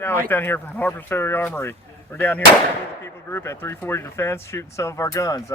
Alex down here from Harpers Ferry Armory. We're down here with the people group at 340 Defense shooting some of our guns.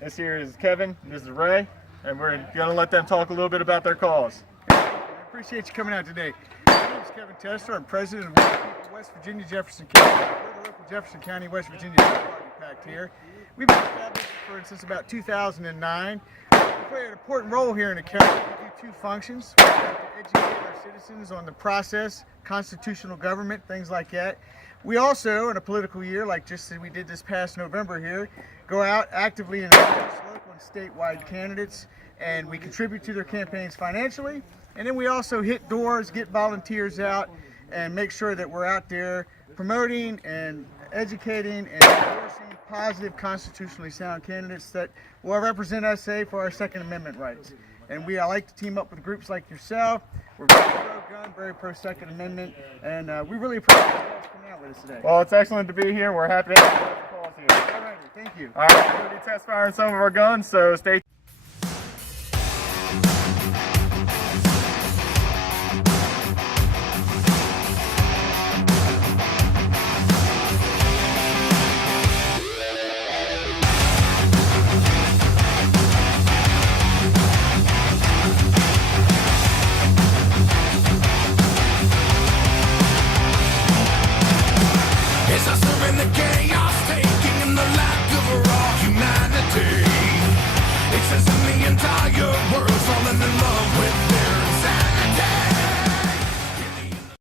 This here is Kevin, this is Ray, and we're going to let them talk a little bit about their cause. I appreciate you coming out today. My name is Kevin Tester. I'm president of West Virginia, Jefferson County. We're the local Jefferson County, West Virginia Party Pact here. We've been established since about 2009. We play an important role here in the county. We do two functions. We have to educate our citizens on the process, constitutional government, things like that. We also, in a political year, like just we did this past November here, go out actively and endorse local and statewide candidates, and we contribute to their campaigns financially. And then we also hit doors, get volunteers out, and make sure that we're out there promoting and educating and endorsing positive, constitutionally sound candidates that will represent us, say, for our Second Amendment rights. And I like to team up with groups like yourself. We're very pro-gun, very pro-Second Amendment, and we really appreciate you guys coming out with us today. Well, it's excellent to be here. We're happy to have the cause here. All righty, thank you. All right, we're going to be test firing some of our guns, so stay tuned. It's us in the chaos, taking in the lack of raw humanity. It says in the entire